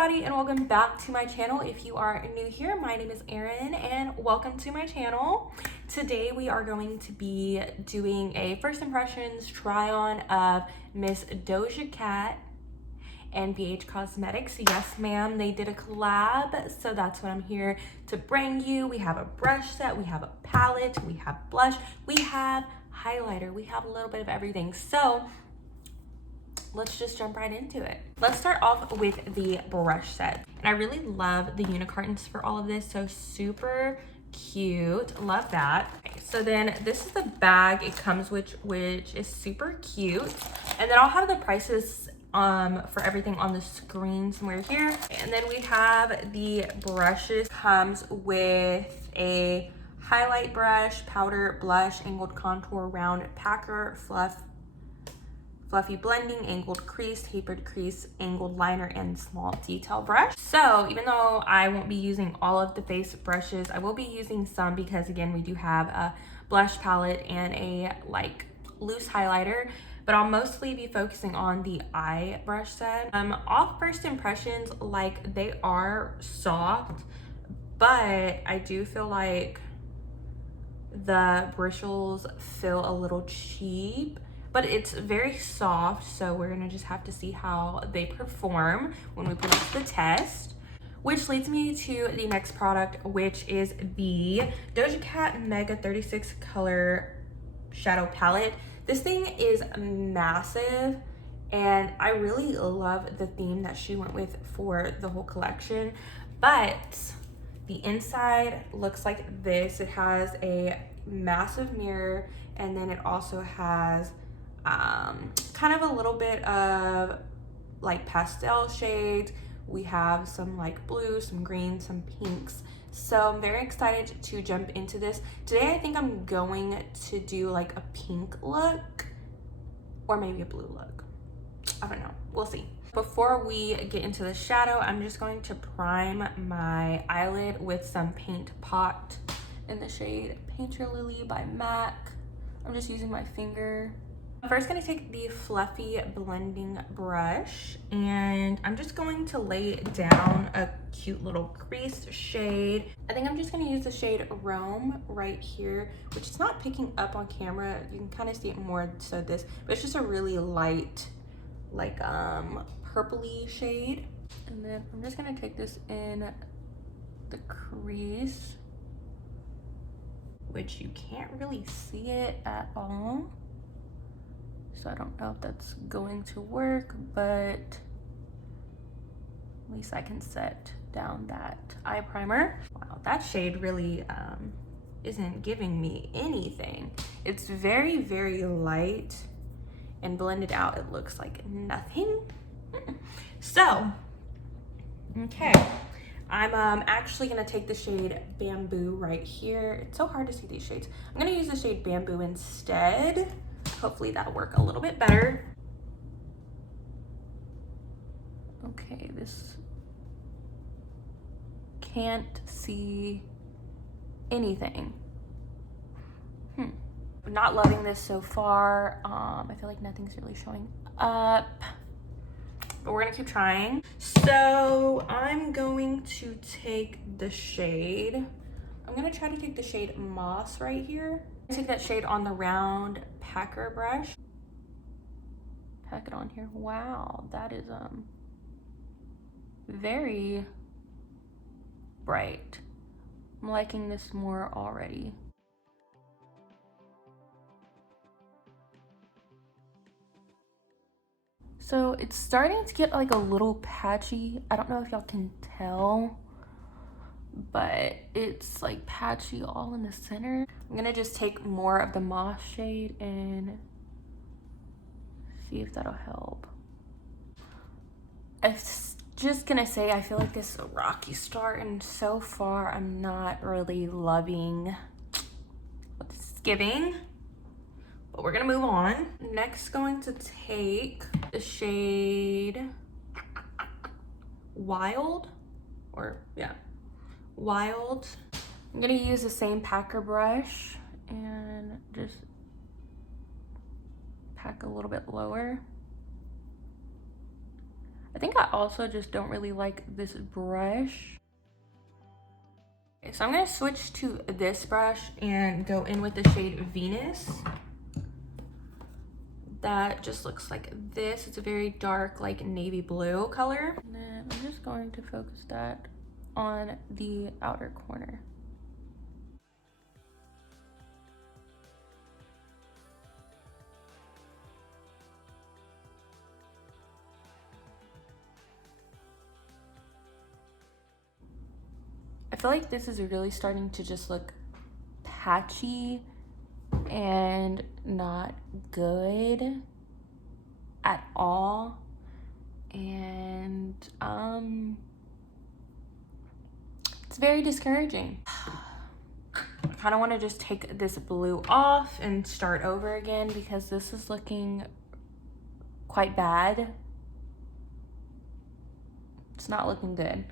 everybody, and welcome back to my channel. If you are new here, my name is Erin and welcome to my channel. Today we are going to be doing a first impressions try on of Miss Doja Cat and BH Cosmetics. Yes ma'am, they did a collab, so that's what I'm here to bring you. We have a brush set, we have a palette, we have blush, we have highlighter, we have a little bit of everything. So let's just jump right into it. Let's start off with the brush set. And I really love the unicorns for all of this, so super cute. Love that. Okay, so then this is the bag it comes with, which is super cute. And then I'll have the prices for everything on the screen somewhere here. And then we have the brushes. Comes with a highlight brush, powder, blush, angled contour, round packer, fluffy blending, angled crease, tapered crease, angled liner, and small detail brush. So even though I won't be using all of the face brushes, I will be using some because again, we do have a blush palette and a like loose highlighter, but I'll mostly be focusing on the eye brush set. Off first impressions, like they are soft, but I do feel like the bristles feel a little cheap. But it's very soft, so we're gonna just have to see how they perform when we put it to the test. Which leads me to the next product, which is the Doja Cat Mega 36 Color Shadow Palette. This thing is massive, and I really love the theme that she went with for the whole collection. But the inside looks like this. It has a massive mirror, and then it also has kind of a little bit of like pastel shades. We have some like blue, some green, some pinks. So I'm very excited to jump into this. Today I think I'm going to do like a pink look or maybe a blue look. I don't know, we'll see. Before we get into the shadow, I'm just going to prime my eyelid with some Paint Pot in the shade Painter Lily by MAC. I'm just using my finger. I'm first going to take the fluffy blending brush and I'm just going to lay down a cute little crease shade. I think I'm just going to use the shade Rome right here, which is not picking up on camera. You can kind of see it more so this, but it's just a really light, like purpley shade. And then I'm just going to take this in the crease, which you can't really see it at all. So I don't know if that's going to work, but at least I can set down that eye primer. Wow, that shade really isn't giving me anything. It's very, very light, and blended out, it looks like nothing. So, okay. I'm actually gonna take the shade Bamboo right here. It's so hard to see these shades. I'm gonna use the shade Bamboo instead. Hopefully that'll work a little bit better. Okay, this can't see anything. Not loving this so far. I feel like nothing's really showing up, but we're gonna keep trying. So I'm going to take the shade. I'm gonna try to take the shade Moss right here. Take that shade on the round packer brush. Pack it on here. Wow, that is very bright. I'm liking this more already. So it's starting to get like a little patchy. I don't know if y'all can tell, but it's like patchy all in the center. I'm gonna just take more of the Moss shade and see if that'll help. I'm just gonna say I feel like this is a rocky start, and so far I'm not really loving what this is giving, but we're gonna move on. Next, going to take the shade Wild, Wild. I'm gonna use the same packer brush and just pack a little bit lower. I think I also just don't really like this brush. Okay, so I'm gonna switch to this brush and go in with the shade Venus. That just looks like this. It's a very dark, like navy blue color. And then I'm just going to focus that on the outer corner. I feel like this is really starting to just look patchy and not good at all. And it's very discouraging. I kind of want to just take this blue off and start over again because this is looking quite bad. It's not looking good.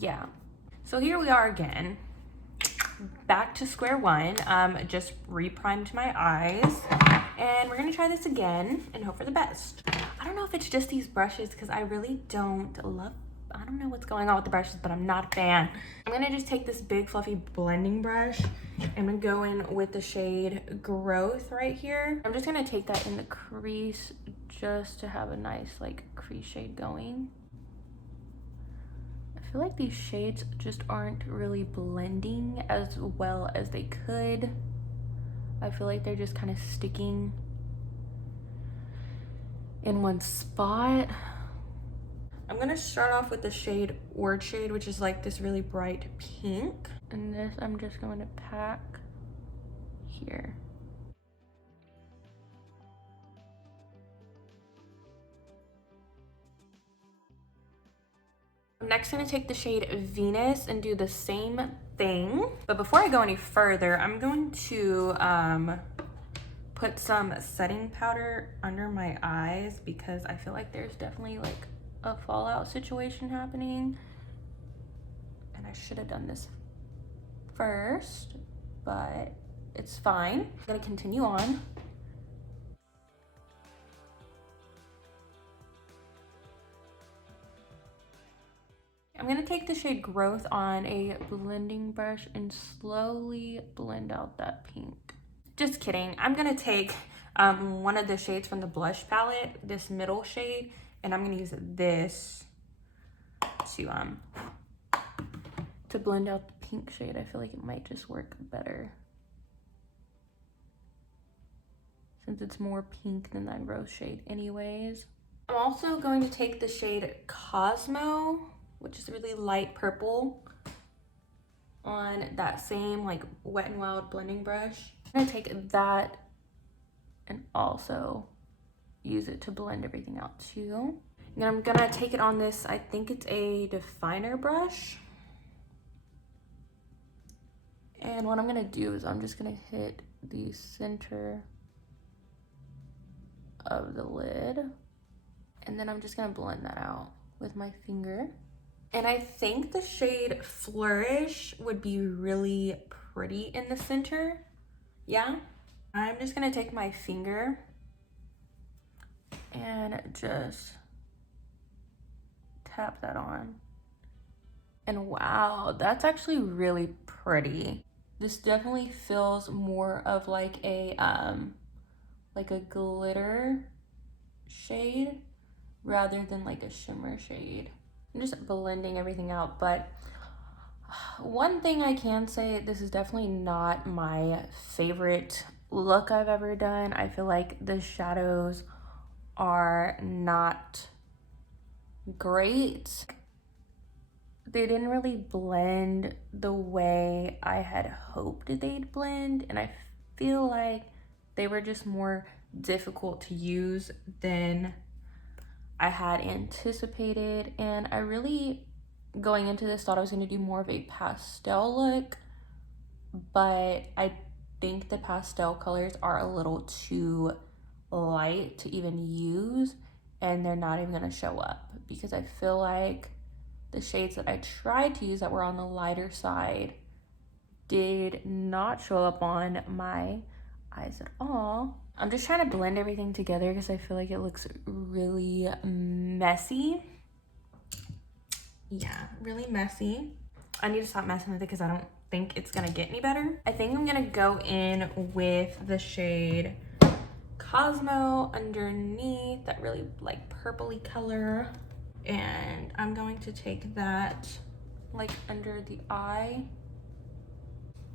Yeah, so here we are again, back to square one. Just reprimed my eyes, and we're gonna try this again and hope for the best. I don't know if it's just these brushes because I really don't love, I don't know what's going on with the brushes, but I'm not a fan. I'm gonna just take this big fluffy blending brush and I'm gonna go in with the shade Growth right here. I'm just gonna take that in the crease just to have a nice like crease shade going. I feel like these shades just aren't really blending as well as they could. I feel like they're just kind of sticking in one spot. I'm gonna start off with the shade Orchid, which is like this really bright pink. And this I'm just going to pack here. Next, I'm gonna take the shade Venus and do the same thing. But before I go any further, I'm going to put some setting powder under my eyes because I feel like there's definitely like a fallout situation happening. And I should have done this first, but it's fine. I'm gonna continue on. I'm gonna take the shade Growth on a blending brush and slowly blend out that pink. Just kidding. I'm gonna take one of the shades from the blush palette, this middle shade, and I'm gonna use this to blend out the pink shade. I feel like it might just work better since it's more pink than that rose shade anyways. I'm also going to take the shade Cosmo, which is really light purple, on that same like Wet n Wild blending brush. I'm gonna take that and also use it to blend everything out too. And I'm gonna take it on this, I think it's a definer brush. And what I'm gonna do is I'm just gonna hit the center of the lid. And then I'm just gonna blend that out with my finger. And I think the shade Flourish would be really pretty in the center. Yeah. I'm just gonna take my finger and just tap that on. And wow, that's actually really pretty. This definitely feels more of like a glitter shade rather than like a shimmer shade. I'm just blending everything out, but one thing I can say, this is definitely not my favorite look I've ever done. I feel like the shadows are not great. They didn't really blend the way I had hoped they'd blend, and I feel like they were just more difficult to use than I had anticipated. And I really, going into this, thought I was going to do more of a pastel look, but I think the pastel colors are a little too light to even use, and they're not even going to show up because I feel like the shades that I tried to use that were on the lighter side did not show up on my eyes at all. I'm just trying to blend everything together because I feel like it looks really messy. Yeah, really messy. I need to stop messing with it because I don't think it's gonna get any better. I think I'm gonna go in with the shade Cosmo underneath, that really like purpley color. And I'm going to take that like under the eye.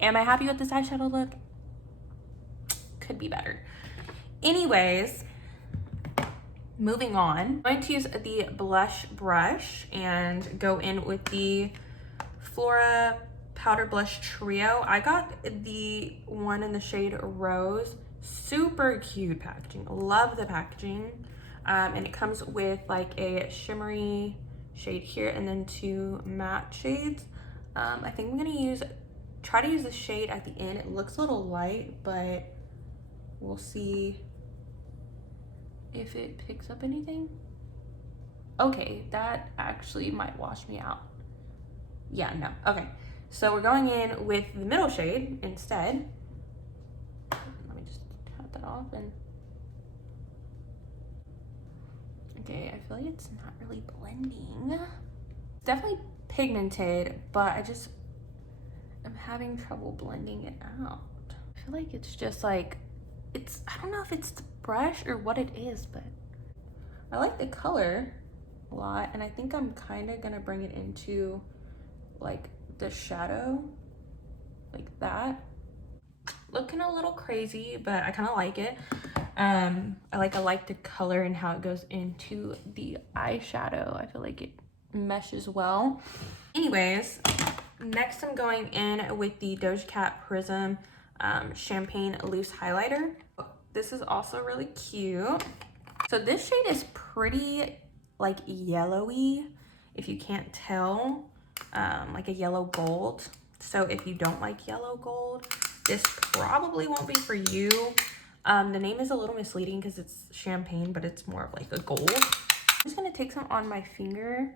Am I happy with this eyeshadow look? Could be better. Anyways, moving on. I'm going to use the blush brush and go in with the Flora Powder Blush Trio. I got the one in the shade Rose. Super cute packaging. Love the packaging. And it comes with like a shimmery shade here and then 2 matte shades. I think I'm gonna try to use the shade at the end. It looks a little light, but we'll see if it picks up anything. Okay, that actually might wash me out. Yeah, no, okay. So we're going in with the middle shade instead. Let me just tap that off and, okay, I feel like it's not really blending. It's definitely pigmented, but I'm having trouble blending it out. I feel like it's just like, I don't know if it's the brush or what it is, but I like the color a lot, and I think I'm kind of gonna bring it into like the shadow, like that. Looking a little crazy, but I kind of like it. I like the color and how it goes into the eyeshadow. I feel like it meshes well. Anyways, next I'm going in with the Doja Cat Prism Champagne Loose Highlighter. This is also really cute. So this shade is pretty like yellowy, if you can't tell, like a yellow gold. So if you don't like yellow gold, this probably won't be for you. The name is a little misleading because it's champagne, but it's more of like a gold. I'm just gonna take some on my finger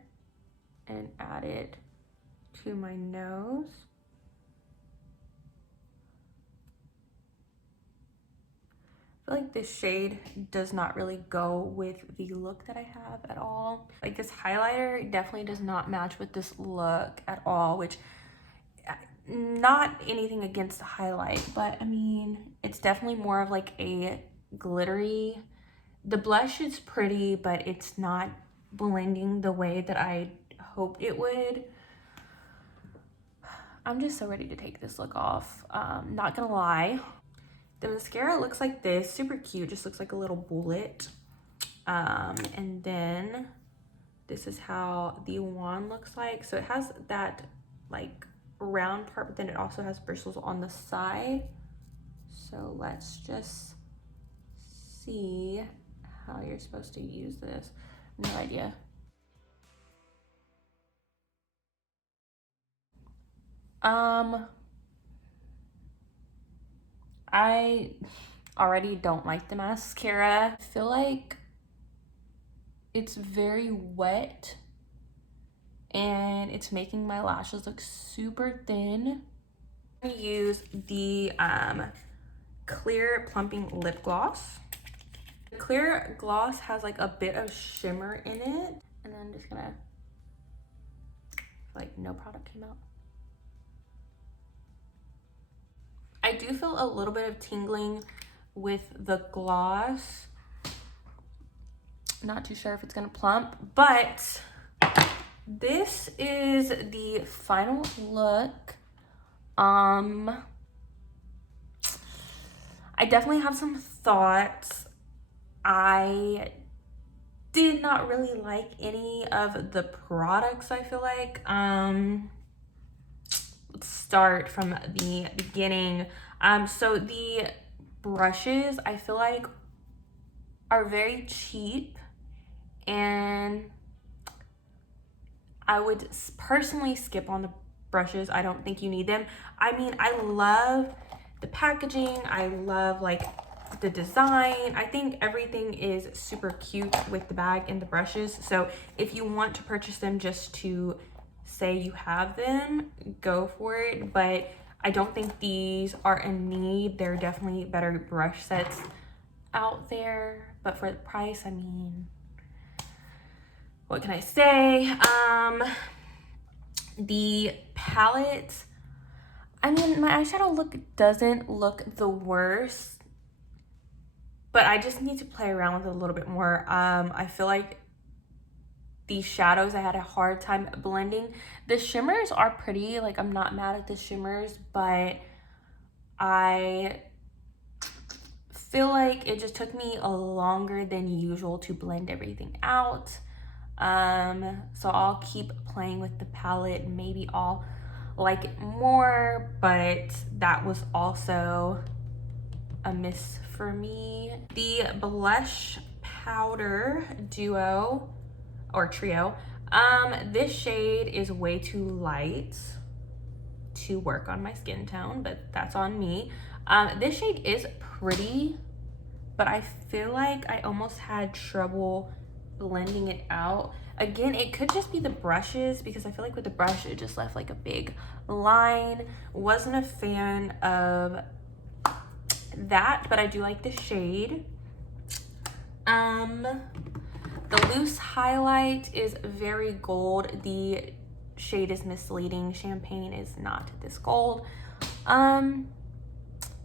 and add it to my nose. I feel like this shade does not really go with the look that I have at all. Like this highlighter definitely does not match with this look at all, which, not anything against the highlight, but I mean, it's definitely more of like a glittery. The blush is pretty, but it's not blending the way that I hoped it would. I'm just so ready to take this look off. Not gonna lie. The mascara looks like this, super cute, just looks like a little bullet. And then this is how the wand looks like. So it has that like round part, but then it also has bristles on the side. So let's just see how you're supposed to use this. No idea. I already don't like the mascara. I feel like it's very wet and it's making my lashes look super thin. I'm gonna use the clear plumping lip gloss. The clear gloss has like a bit of shimmer in it, and then I'm just gonna, like, no product came out. I do feel a little bit of tingling with the gloss. Not too sure if it's gonna plump, but this is the final look. I definitely have some thoughts. I did not really like any of the products, I feel like. Let's start from the beginning. So the brushes, I feel like, are very cheap, and I would personally skip on the brushes. I don't think you need them. I mean, I love the packaging. I love like the design. I think everything is super cute with the bag and the brushes. So if you want to purchase them just to say you have them, go for it. But I don't think these are a need. They're definitely better brush sets out there, but for the price, I mean, what can I say? The palette, I mean, my eyeshadow look doesn't look the worst, but I just need to play around with it a little bit more. I feel like these shadows I had a hard time blending. The shimmers are pretty, like I'm not mad at the shimmers, but I feel like it just took me a longer than usual to blend everything out. So I'll keep playing with the palette. Maybe I'll like it more, but that was also a miss for me. The blush powder duo or trio, this shade is way too light to work on my skin tone, but that's on me. This shade is pretty, but I feel like I almost had trouble blending it out. Again, it could just be the brushes, because I feel like with the brush it just left like a big line. Wasn't a fan of that, but I do like the shade. The loose highlight is very gold. The shade is misleading. Champagne is not this gold. I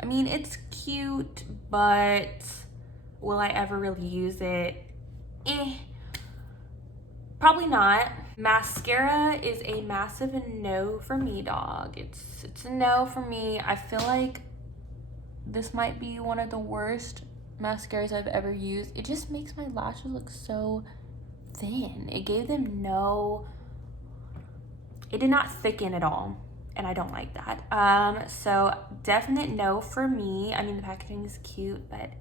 mean, it's cute, but will I ever really use it? Probably not. Mascara is a massive no for me, dog. It's a no for me. I feel like this might be one of the worst mascaras I've ever used. It just makes my lashes look so thin. It gave them no, it did not thicken at all, and I don't like that. So definite no for me. I mean, the packaging is cute, but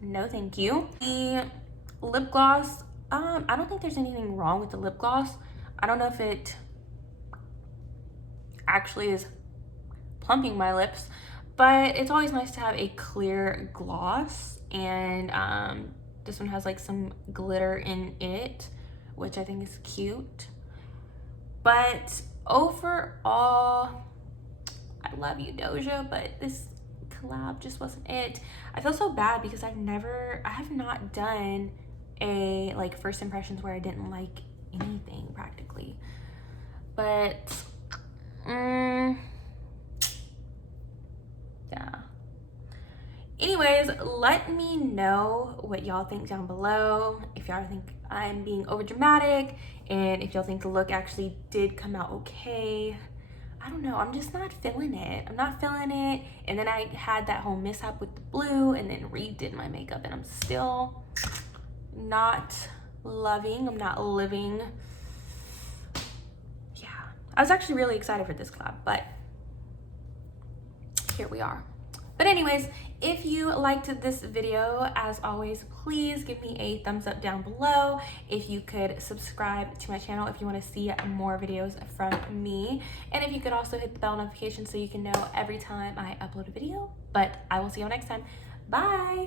no thank you. The lip gloss, I don't think there's anything wrong with the lip gloss. I don't know if it actually is plumping my lips, but it's always nice to have a clear gloss, and this one has like some glitter in it, which I think is cute. But overall, I love you, Doja, but this collab just wasn't it. I feel so bad because I have not done a like first impressions where I didn't like anything practically. But yeah. Anyways, let me know what y'all think down below. If y'all think I'm being over dramatic, and if y'all think the look actually did come out okay. I don't know, I'm just not feeling it. I'm not feeling it. And then I had that whole mishap with the blue and then redid my makeup, and I'm still not loving, I'm not living. Yeah, I was actually really excited for this collab, but here we are. But anyways, if you liked this video, as always, please give me a thumbs up down below. If you could subscribe to my channel if you want to see more videos from me. And if you could also hit the bell notification so you can know every time I upload a video. But I will see you next time. Bye!